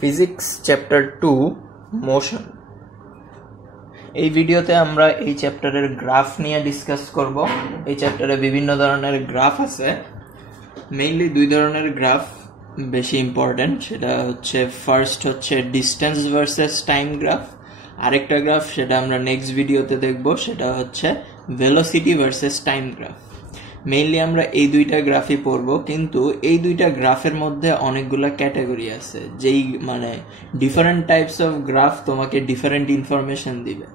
Physics chapter 2 motion. এই ভিডিওতে আমরা এই চ্যাপ্টারের গ্রাফ নিয়ে ডিসকাস করব। এই চ্যাপ্টারে বিভিন্ন ধরনের গ্রাফ আছে, মেইনলি দুই ধরনের গ্রাফ বেশি ইম্পর্টেন্ট। সেটা হচ্ছে ফার্স্ট হচ্ছে ডিস্টেন্স ভার্সেস টাইম গ্রাফ, আরেকটা গ্রাফ সেটা আমরা নেক্সট ভিডিওতে দেখব, সেটা হচ্ছে velocity versus time graph. Mainly আমরা এই দুইটা গ্রাফই পড়ব, কিন্তু এই দুইটা গ্রাফের মধ্যে অনেকগুলো ক্যাটাগরি আছে, যেই ডিফারেন্ট টাইপস অফ গ্রাফ তোমাকে ডিফারেন্ট ইনফরমেশন দিবে।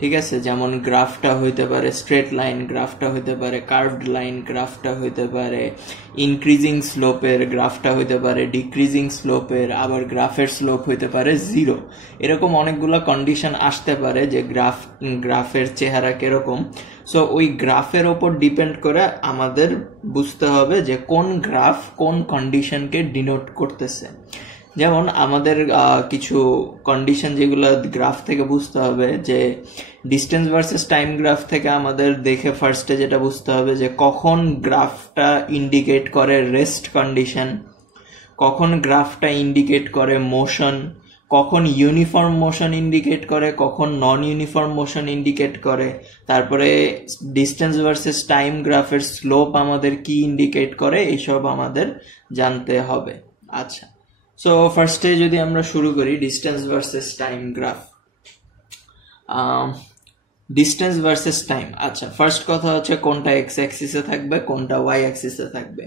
ঠিক আছে, যেমন গ্রাফটা হইতে পারে স্ট্রেট লাইন, গ্রাফটা হইতে পারে কার্ভড লাইন, গ্রাফটা হইতে পারে ইনক্রিজিং স্লোপের, গ্রাফটা হইতে পারে ডিক্রিজিং স্লোপের, আবার গ্রাফের স্লোপ হইতে পারে জিরো। এরকম অনেকগুলো কন্ডিশন আসতে পারে যে গ্রাফের চেহারা কিরকম। সো ওই গ্রাফের ওপর ডিপেন্ড করে আমাদের বুঝতে হবে যে কোন গ্রাফ কোন কন্ডিশনকে ডিনোট করতেছে। যেমন আমাদের কিছু কন্ডিশন যেগুলো গ্রাফ থেকে বুঝতে হবে, যে ডিস্টেন্স ভার্সেস টাইম গ্রাফ থেকে আমাদের দেখে ফার্স্টে যেটা বুঝতে হবে যে কখন গ্রাফটা ইন্ডিকেট করে রেস্ট কন্ডিশন, কখন গ্রাফটা ইন্ডিকেট করে মোশন, কখন ইউনিফর্ম মোশন ইন্ডিকেট করে, কখন নন ইউনিফর্ম মোশন ইন্ডিকেট করে, তারপরে ডিস্টেন্স ভার্সেস টাইম গ্রাফের স্লোপ আমাদের কি ইন্ডিকেট করে, এইসব আমাদের জানতে হবে। আচ্ছা, সো ফার্স্টে যদি আমরা শুরু করি distance versus time graph. Distance versus time. আচ্ছা, ফার্স্ট কথা হচ্ছে কোনটা এক্স অ্যাক্সিসে থাকবে, কোনটা ওয়াই অ্যাক্সিসে থাকবে।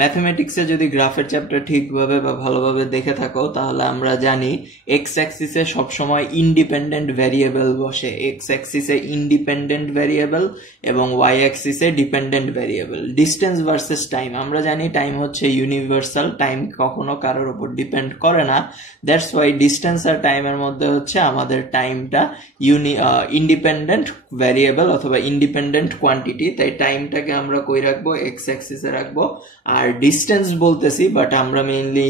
ম্যাথমেটিক্সে যদি গ্রাফের চ্যাপ্টার ঠিকভাবে বা ভালোভাবে দেখে থাকো, তাহলে আমরা জানি এক্স অ্যাক্সিসে সবসময় ইন্ডিপেন্ডেন্ট ভ্যারিয়েবল বসে, এক্স অ্যাক্সিসে ইন্ডিপেন্ডেন্ট ভ্যারিয়েবল এবং ওয়াই অ্যাক্সিসে dependent variable. Distance versus time, আমরা জানি টাইম হচ্ছে ইউনিভার্সাল, টাইম কখনো কারোর উপর ডিপেন্ড করে না। দ্যাটস ওয়াই ডিস্টেন্স আর টাইমের মধ্যে হচ্ছে আমাদের টাইমটা ইন্ডিপেন্ডেন্ট ভ্যারিয়েবল অথবা ইন্ডিপেন্ডেন্ট কোয়ান্টিটি। তাই টাইমটাকে আমরা কই রাখবো, এক্স অ্যাক্সিসে রাখবো। আর ডিস্টেন্স বলতেছি, বাট আমরা মেইনলি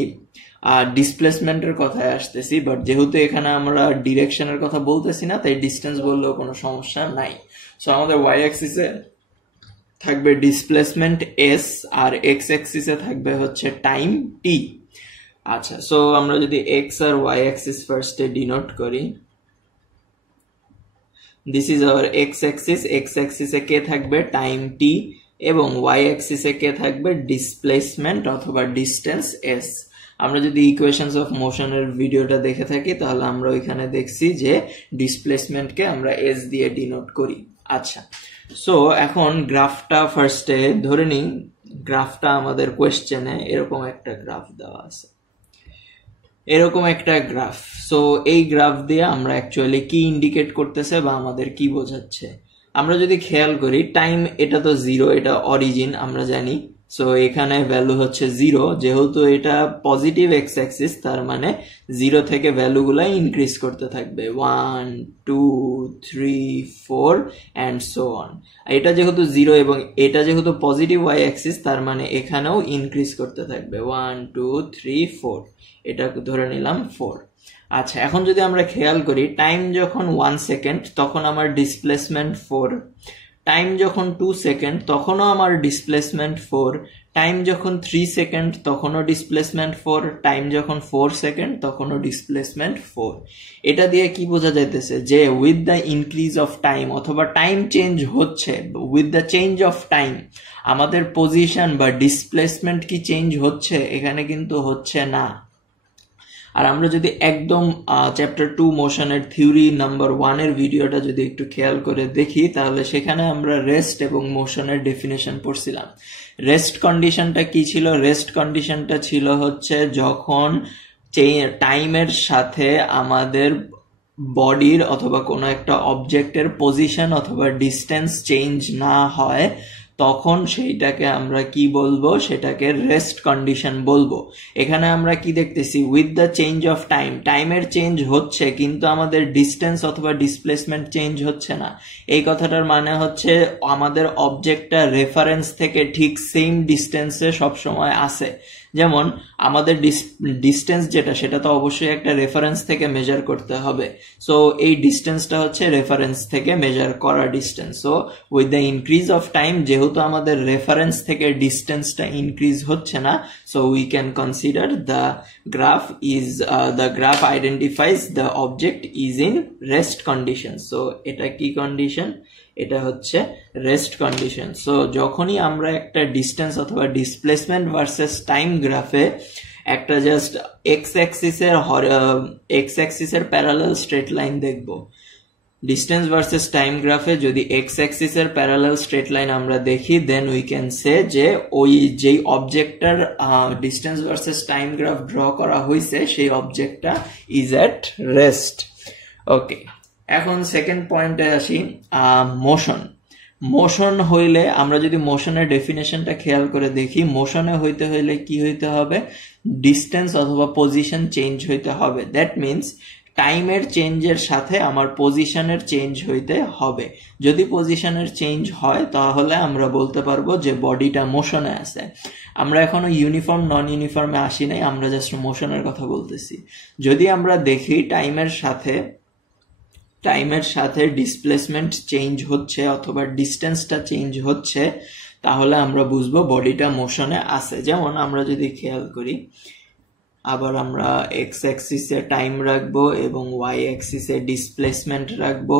ডিসপ্লেসমেন্টের কথায় আসতেছি, বাট যেহেতু এখানে আমরা ডিরেকশনের কথা বলতেছি না, তাই ডিস্টেন্স বললেও কোনো সমস্যা নাই। সো আমাদের ওয়াই অ্যাক্সিসে থাকবে ডিসপ্লেসমেন্ট এস, আর এক্স অ্যাক্সিসে থাকবে হচ্ছে টাইম টি। আচ্ছা, সো আমরা যদি এক্স আর ওয়াই অ্যাক্সিস ফার্স্টে ডিনোট করি, this is our X axis. X অ্যাক্সিসে কে থাকবে, টাইম টি, এবং ওয়াই অ্যাক্সিসে কে থাকবে, ডিসপ্লেসমেন্ট অথবা ডিস্টেন্স এস। আমরা যদি ইকুয়েশনস অফ মোশনের ভিডিওটা দেখে থাকি, তাহলে আমরা ওইখানে দেখছি যে ডিসপ্লেসমেন্টকে আমরা এস দিয়ে ডিনোট করি। আচ্ছা, সো এখন গ্রাফটা ফার্স্টে ধরে নিই, গ্রাফটা আমাদের কোয়েশ্চেনে এরকম একটা গ্রাফ দেওয়া আছে, এরকম একটা গ্রাফ। সো এই গ্রাফ দিয়ে আমরা অ্যাকচুয়ালি কি ইন্ডিকেট করতেছে বা আমাদের কি বোঝাচ্ছে, আমরা যদি খেয়াল করি, টাইম এটা তো জিরো, এটা অরিজিন আমরা জানি। সো এখানে ভ্যালু হচ্ছে জিরো, যেহেতু এটা পজিটিভ এক্স অ্যাক্সিস, তার মানে জিরো থেকে ভ্যালুগুলা ইনক্রিজ করতে থাকবে, 1 2 3 4 অ্যান্ড সো অন। এটা যেহেতু জিরো এবং এটা যেহেতু পজিটিভ ওয়াই অ্যাক্সিস, তার মানে এখানেও ইনক্রিজ করতে থাকবে 1 2 3 4, এটা ধরে নিলাম 4। আচ্ছা, এখন যদি আমরা খেয়াল করি, টাইম যখন 1 সেকেন্ড তখন আমার ডিসপ্লেসমেন্ট 4, টাইম যখন 2 সেকেন্ড তখনও আমার ডিসপ্লেসমেন্ট 4, টাইম যখন 3 সেকেন্ড তখনও ডিসপ্লেসমেন্ট 4, টাইম যখন 4 সেকেন্ড তখনও ডিসপ্লেসমেন্ট 4। এটা দিয়ে কি বোঝা যাইতেছে যে with the increase of time অথবা টাইম চেঞ্জ হচ্ছে, with the change of time আমাদের পজিশন বা ডিসপ্লেসমেন্ট কি চেঞ্জ হচ্ছে, এখানে কিন্তু হচ্ছে না। আর আমরা যদি একদম চ্যাপ্টার 2 মোশনের থিওরি নাম্বার 1 এর ভিডিওটা যদি একটু খেয়াল করে দেখি, তাহলে সেখানে আমরা রেস্ট এবং মোশনের ডেফিনেশন পড়ছিলাম। রেস্ট কন্ডিশনটা কি ছিল, রেস্ট কন্ডিশনটা ছিল হচ্ছে যখন টাইমের সাথে আমাদের বডির অথবা কোনো একটা অবজেক্টের পজিশন অথবা ডিস্টেন্স চেঞ্জ না হয়, তখন সেইটাকে আমরা কি বলবো, সেটাকে রেস্ট কন্ডিশন বলবো। এখানে আমরা কি দেখতেছি, with the change of time, টাইমের চেঞ্জ হচ্ছে কিন্তু আমাদের ডিস্টেন্স অথবা ডিসপ্লেসমেন্ট চেঞ্জ হচ্ছে না। এই কথাটার মানে হচ্ছে আমাদের অবজেক্টটা রেফারেন্স থেকে ঠিক সেম ডিস্টেন্সে সবসময় আসে। যেমন আমাদের ডিস্টেন্স যেটা, সেটা তো অবশ্যই একটা রেফারেন্স থেকে মেজার করতে হবে। সো এই ডিস্টেন্সটা হচ্ছে রেফারেন্স থেকে মেজার করা distance. So with the increase of time, যেহেতু আমাদের রেফারেন্স থেকে ডিস্টেন্সটা ইনক্রিজ হচ্ছে না, So we can consider the graph identifies the object is in rest condition. So এটা কি কন্ডিশন? এটা হচ্ছে রেস্ট কন্ডিশন। সো যখনই আমরা একটা ডিস্টেন্স অথবা ডিসপ্লেসমেন্ট ভার্সেস টাইম গ্রাফে একটা জাস্ট এক্স অ্যাক্সিসের প্যারালাল স্ট্রেট লাইন দেখব, ডিস্টেন্স ভার্সেস টাইম গ্রাফে যদি এক্স অ্যাক্সিসের প্যারালাল স্ট্রেট লাইন আমরা দেখি, দেন উই ক্যান সে যে ওই যেই অবজেক্টটার distance versus time graph draw করা হয়েছে সেই অবজেক্টটা ইজ অ্যাট রেস্ট। ওকে, এখন সেকেন্ড পয়েন্টে আসি, মোশন হইলে আমরা যদি মোশনের ডেফিনেশনটা খেয়াল করে দেখি, মোশনে হইতে হইলে কি হইতে হবে? ডিস্টেন্স অথবা পজিশন চেঞ্জ হইতে হবে। দ্যাট মিনস টাইমের চেঞ্জের সাথে আমার পজিশনের চেঞ্জ হইতে হবে। যদি পজিশনের চেঞ্জ হয় তাহলে আমরা বলতে পারবো যে বডিটা মোশনে আছে। আমরা এখনো ইউনিফর্ম নন ইউনিফর্মে আসি নাই, আমরা জাস্ট মোশনের কথা বলতেছি। যদি আমরা দেখি টাইমের সাথে ডিসপ্লেসমেন্ট চেঞ্জ হচ্ছে অথবা ডিস্টেন্সটা চেঞ্জ হচ্ছে, তাহলে আমরা বুঝবো বডিটা মোশনে আছে। যেমন আমরা যদি খেয়াল করি, আবার আমরা এক্স অ্যাক্সিসে টাইম রাখবো এবং ওয়াই অ্যাক্সিসে ডিসপ্লেসমেন্ট রাখবো।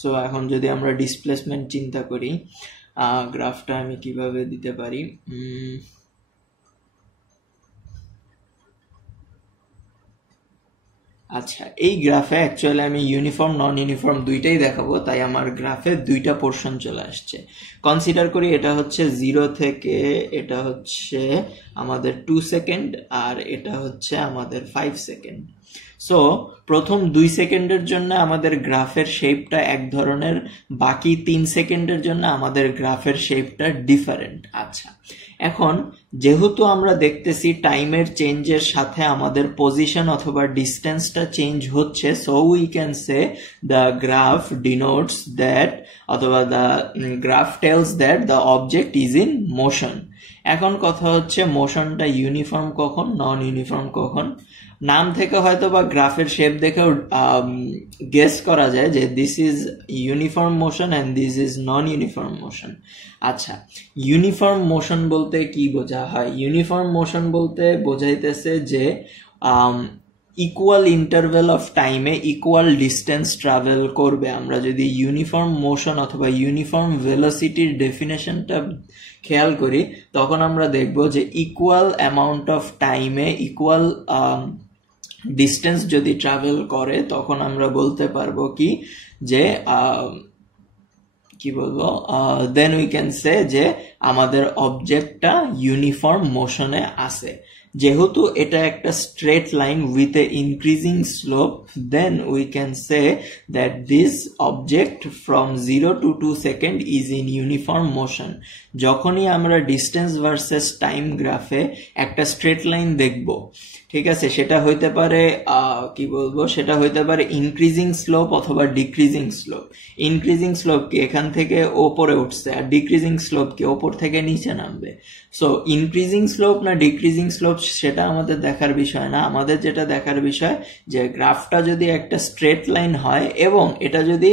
সো এখন যদি আমরা ডিসপ্লেসমেন্ট চিন্তা করি, গ্রাফটা আমি কিভাবে দিতে পারি? আচ্ছা, এই গ্রাফে অ্যাকচুয়ালি আমি ইউনিফর্ম নন ইউনিফর্ম দুইটাই দেখাবো, তাই আমার গ্রাফে দুইটা পোর্শন চলে আসছে। কনসিডার করি এটা হচ্ছে 0 থেকে এটা হচ্ছে আমাদের 2 সেকেন্ড আর এটা হচ্ছে আমাদের 5 সেকেন্ড। সো প্রথম 2 সেকেন্ডের জন্য আমাদের গ্রাফের শেপটা এক ধরনের, বাকি 3 সেকেন্ডের জন্য আমাদের গ্রাফের শেপটা ডিফারেন্ট। আচ্ছা, এখন যেহেতু আমরা দেখতেছি টাইমের চেঞ্জের সাথে আমাদের পজিশন অথবা ডিস্টেন্সটা চেঞ্জ হচ্ছে, so we can say the graph denotes that অথবা the graph tells that the object is in motion. এখন কথা হচ্ছে মোশনটা ইউনিফর্ম কখন, নন ইউনিফর্ম কখন? নাম থেকে হয়তো বা গ্রাফের শেপ দেখেও গেস করা যায় যে this is uniform motion and this is non uniform motion. আচ্ছা, ইউনিফর্ম মোশন বলতে কি বোঝা হয়? ইউনিফর্ম মোশন বলতে বোঝাইতেছে যে ইকুয়াল ইন্টারভেল অফ টাইমে ইকুয়াল ডিস্টেন্স ট্রাভেল করবে। আমরা যদি ইউনিফর্ম মোশন অথবা ইউনিফর্ম ভেলোসিটির ডেফিনেশনটা খেয়াল করি, তখন আমরা দেখব যে ইকুয়াল অ্যামাউন্ট অফ টাইমে ইকুয়াল ডিস্টেন্স যদি ট্রাভেল করে, তখন আমরা বলতে পারবো কি বলবো, দেন উই ক্যান সে যে আমাদের অবজেক্টটা ইউনিফর্ম মোশনে আছে। যেহেতু এটা একটা straight line with a increasing slope, then we can say that this object from 0 to 2 second is in uniform motion. যখনই আমরা ডিস্টেন্স ভার্সেস টাইম গ্রাফে একটা স্ট্রেট লাইন দেখব, ঠিক আছে, সেটা হইতে পারে সেটা হইতে পারে ইনক্রিজিং স্লোপ অথবা ডিক্রিজিং স্লোপ। ইনক্রিজিং স্লোপ কি এখান থেকে ওপরে উঠছে, আর ডিক্রিজিং স্লোপ কি ওপর থেকে নিচে নামবে। সো ইনক্রিজিং স্লোপ না ডিক্রিজিং স্লোপ সেটা আমাদের দেখার বিষয় না। আমাদের যেটা দেখার বিষয় যে গ্রাফটা যদি একটা স্ট্রেট লাইন হয় এবং এটা যদি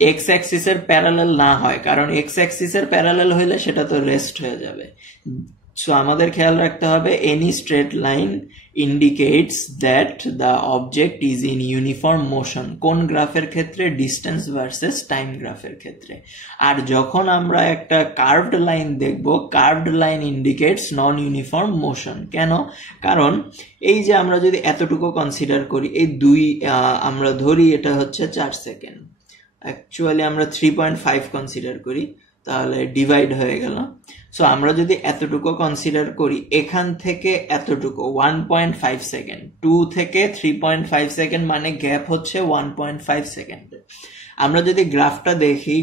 এক্স অ্যাক্সিসের প্যারালাল না হয়, কারণ এক্স অ্যাক্সিসের প্যারালাল হইলে সেটা তো রেস্ট হয়ে যাবে। সো আমাদের খেয়াল রাখতে হবে any straight line indicates that the object is in uniform motion। কোন গ্রাফের ক্ষেত্রে? ডিস্টেন্স ভার্সেস টাইম গ্রাফের ক্ষেত্রে। আর যখন আমরা একটা কার্ভড লাইন দেখব, কার্ভড লাইন ইন্ডিকেটস নন ইউনিফর্ম মোশন। কেন? কারণ এই যে আমরা যদি এতটুকু কনসিডার করি, এই আমরা ধরি এটা হচ্ছে 4 সেকেন্ড, অ্যাকচুয়ালি আমরা 3.5 কনসিডার করি, তাহলে ডিভাইড হয়ে গেল। সো আমরা যদি এতটুকু কনসিডার করি, এখান থেকে এতটুকু 1.5 সেকেন্ড, 2 থেকে 3.5 সেকেন্ড মানে গ্যাপ হচ্ছে 1.5 সেকেন্ড। আমরা যদি গ্রাফটা দেখি,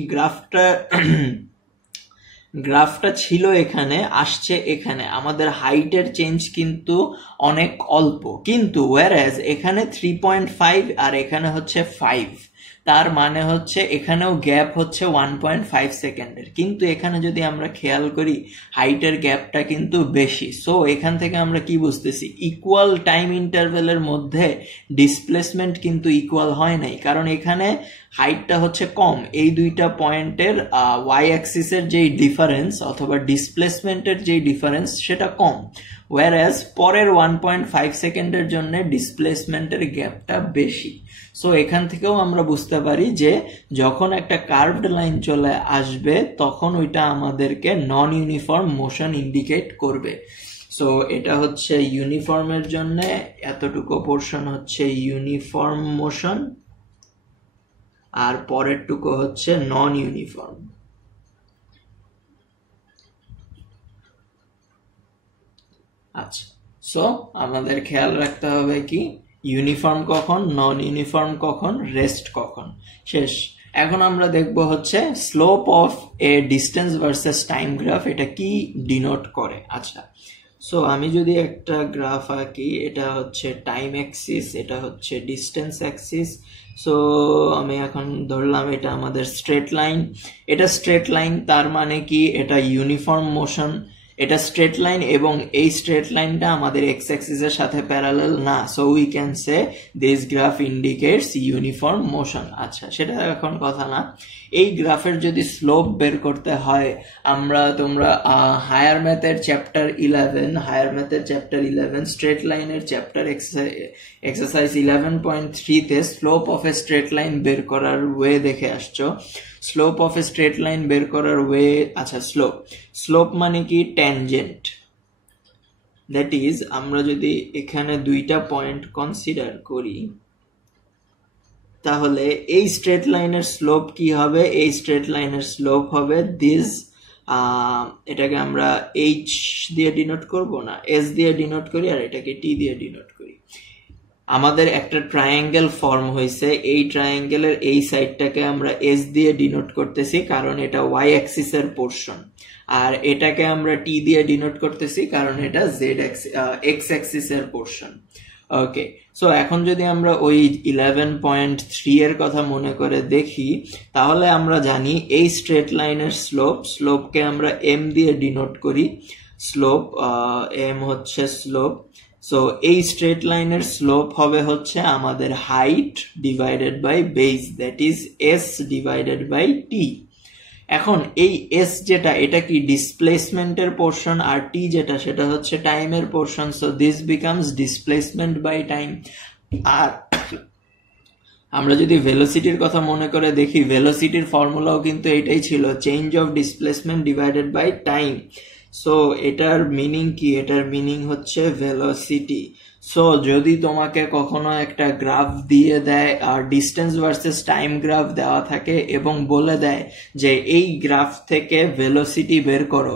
গ্রাফটা ছিল এখানে, আসছে এখানে, আমাদের হাইটের চেঞ্জ কিন্তু অনেক অল্প, কিন্তু ওয়ারএজ এখানে 3.5 আর এখানে হচ্ছে 5, তার মানে হচ্ছে এখানেও গ্যাপ হচ্ছে 1.5 সেকেন্ডের। কিন্তু এখানে যদি আমরা খেয়াল করি হাইটের গ্যাপটা কিন্তু বেশি। সো এখান থেকে আমরা কি বুঝতেছি, ইকুয়াল টাইম ইন্টারভেলের মধ্যে ডিসপ্লেসমেন্ট কিন্তু ইকুয়াল হয় নাই, কারণ এখানে হাইটটা হচ্ছে কম, এই দুইটা পয়েন্টের ওয়াই অ্যাক্সিসের যেই ডিফারেন্স অথবা ডিসপ্লেসমেন্টের যেই ডিফারেন্স সেটা কম, ওয়ারএজ পরের 1.5 সেকেন্ডের জন্য ডিসপ্লেসমেন্টের গ্যাপটা বেশি। সো এখান থেকেও আমরা বুঝতে পারি যে যখন একটা কার্ভড লাইন চলে আসবে তখন ওইটা আমাদেরকে নন ইউনিফর্ম মোশন ইন্ডিকেট করবে। সো এটা হচ্ছে ইউনিফর্মের জন্য, এতটুকু পোর্শন হচ্ছে ইউনিফর্ম মোশন, আর পরেরটুকু হচ্ছে নন ইউনিফর্ম। আচ্ছা, সো আমাদের খেয়াল রাখতে হবে কি ইউনিফর্ম কখন, নন ইউনিফর্ম কখন, রেস্ট কখন। শেষ। এখন আমরা দেখব হচ্ছে slope of a distance versus time graph এটা কি ডিনোট করে। আচ্ছা, সো আমি যদি একটা গ্রাফ আঁকি, এটা হচ্ছে টাইম অ্যাক্সিস, এটা হচ্ছে ডিস্টেন্স অ্যাক্সিস। সো আমি এখন ধরলাম এটা আমাদের স্ট্রেট লাইন, এটা স্ট্রেট লাইন, তার মানে কি এটা ইউনিফর্ম মোশন, এটা স্ট্রেট লাইন এবং এই স্ট্রেট লাইনটা আমাদের এক্স অ্যাক্সিসের সাথে প্যারালাল না, so we can say this graph indicates uniform motion. আচ্ছা, সেটা এখন কথা না। এই গ্রাফের যদি স্লোপ বের করতে হয়, তোমরা হায়ার ম্যাথের চ্যাপ্টার 11 স্ট্রেট লাইনের চ্যাপ্টার এক্সারসাইজ 11.3 তে slope of A straight line বের করার ওয়ে দেখে আসছো। Slope of A straight line বের করার ওয়ে, আচ্ছা স্লোপ মানে কি ট্যানজেন্ট, দ্যাট ইজ আমরা যদি এখানে দুইটা পয়েন্ট কনসিডার করি তাহলে এই স্ট্রেট লাইনের স্লোপ কি হবে, এই স্ট্রেট লাইনের স্লোপ হবে দিস, এটাকে আমরা এইচ দিয়ে ডিনোট করব না, এস দিয়ে ডিনোট করি, আর এটাকে টি দিয়ে ডিনোট করি। আমাদের একটা ট্রায়াঙ্গেল ফর্ম হয়েছে, এই ট্রায়াঙ্গেলের এই সাইডটাকে আমরা এস দিয়ে ডিনোট করতেছি কারণ এটা ওয়াই অ্যাক্সিসের পোর্শন, আর এটাকে আমরা টি দিয়ে ডিনোট করতেছি কারণ এটা জেড এক্স অ্যাক্সিসের পোর্শন। ওকে, সো এখন যদি আমরা ওই 11.3 এর কথা মনে করে দেখি তাহলে আমরা জানি এই স্ট্রেট লাইনের স্লোপকে আমরা এম দিয়ে ডিনোট করি, স্লোপ এম হচ্ছে স্লোপ। সো এই স্ট্রেট লাইনের স্লোপ হবে হচ্ছে আমাদের height divided by base, that is S divided by T. এখন এই এস যেটা, এটা কি ডিসপ্লেসমেন্টের পোর্শন, আর টি যেটা সেটা হচ্ছে টাইমের portion, so this becomes displacement by time. আর আমরা যদি ভেলোসিটির কথা মনে করে দেখি, ভেলোসিটির ফর্মুলাও কিন্তু এটাই ছিল, change of displacement divided by time. So এটার মিনিং কি, এটার মিনিং হচ্ছে ভেলোসিটি। সো যদি তোমাকে কখনো একটা গ্রাফ দিয়ে দেয় আর ডিস্টেন্স ভার্সেস টাইম গ্রাফ দেওয়া থাকে এবং বলে দেয় যে এই গ্রাফ থেকে ভেলোসিটি বের করো,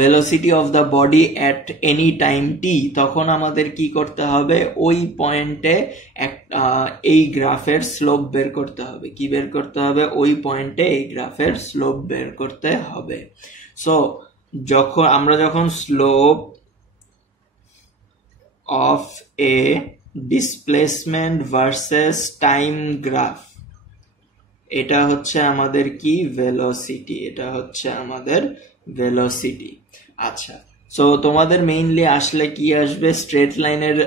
velocity of the body at any time T, তখন আমাদের কি করতে হবে, ওই পয়েন্টে এই গ্রাফের স্লোপ বের করতে হবে। কি বের করতে হবে, ওই পয়েন্টে এই গ্রাফের স্লোপ বের করতে হবে। সো আমরা যখন slope of A displacement versus time graph, এটা হচ্ছে আমাদের কি ভেলোসিটি, এটা হচ্ছে আমাদের ভেলোসিটি। আচ্ছা, সো তোমাদের মেইনলি আসলে কি আসবে, স্ট্রেট লাইনের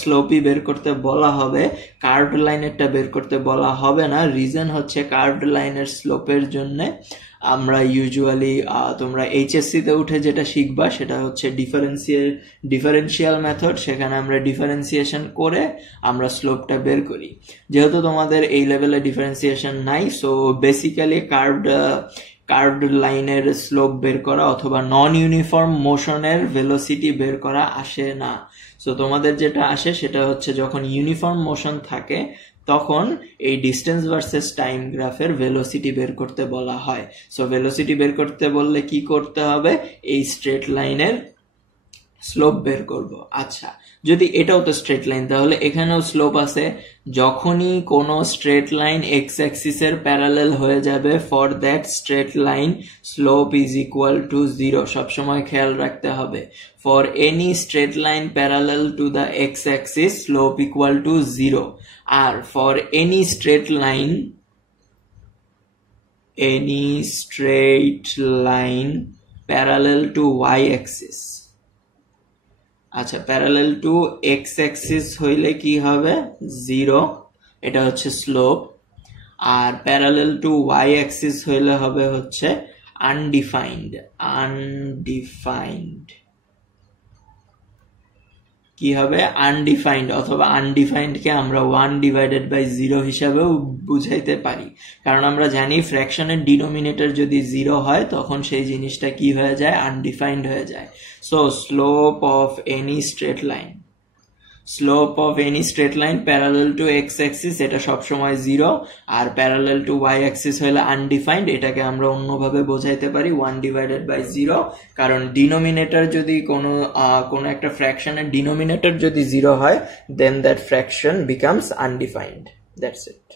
স্লোপই বের করতে বলা হবে, কার্ভড লাইনেরটা বের করতে বলা হবে না। রিজন হচ্ছে কার্ভড লাইনের স্লোপের জন্য আমরা ইউজুয়ালি তোমরা এইচএসসি তে উঠে যেটা শিখবা সেটা হচ্ছে ডিফারেন্সিয়াল মেথড, সেখানে আমরা ডিফারেন্সিয়েশন করে আমরা স্লোপটা বের করি। যেহেতু তোমাদের এই লেভেলে ডিফারেন্সিয়েশন নাই, সো বেসিক্যালি কার্ভড লাইনের স্লোপ বের করা অথবা নন ইউনিফর্ম মোশনের ভেলোসিটি বের করা আসে না। সো তোমাদের যেটা আসে সেটা হচ্ছে যখন ইউনিফর্ম মোশন থাকে তখন এই ডিস্টেন্স ভার্সেস টাইম গ্রাফের ভেলোসিটি বের করতে বলা হয়। সো ভেলোসিটি বের করতে বললে কি করতে হবে, এই স্ট্রেট লাইনের স্লোপ বের করব। আচ্ছা, যদি এটাও তো স্ট্রেট লাইন তাহলে এখানেও স্লোপ আছে। যখনই কোনো স্ট্রেট লাইন এক্স অ্যাক্সিসের প্যারালেল হয়ে যাবে, for that straight line slope is equal to 0, সবসময় খেয়াল রাখতে হবে। For any straight line parallel to the X axis slope equal to 0, আর for any straight line parallel to Y axis, আচ্ছা parallel to X axis হইলে কি হবে 0, এটা হচ্ছে স্লোপ, আর প্যারালাল টু ওয়াই অ্যাক্সিস হইলে হবে হচ্ছে আনডিফাইন্ড। কি হবে? আনডিফাইন্ড, অথবা আনডিফাইন্ডকে আমরা 1/0 হিসাবেও বুঝাইতে পারি, কারণ আমরা জানি ফ্র্যাকশনের ডিনোমিনেটর যদি 0 হয় তখন সেই জিনিসটা কি হয়ে যায়? আনডিফাইন্ড হয়ে যায়। So slope of any straight line parallel to X Axis এটা সবসময় 0, আর প্যারালাল টু ওয়াই অ্যাক্সিস হলে আনডিফাইন্ড, এটাকে আমরা অন্যভাবে বোঝাইতে পারি 1/0, কারণ ডিনোমিনেটর যদি কোনো একটা ফ্র্যাকশনের ডিনোমিনেটর যদি 0 হয়, then that fraction becomes undefined. That's it.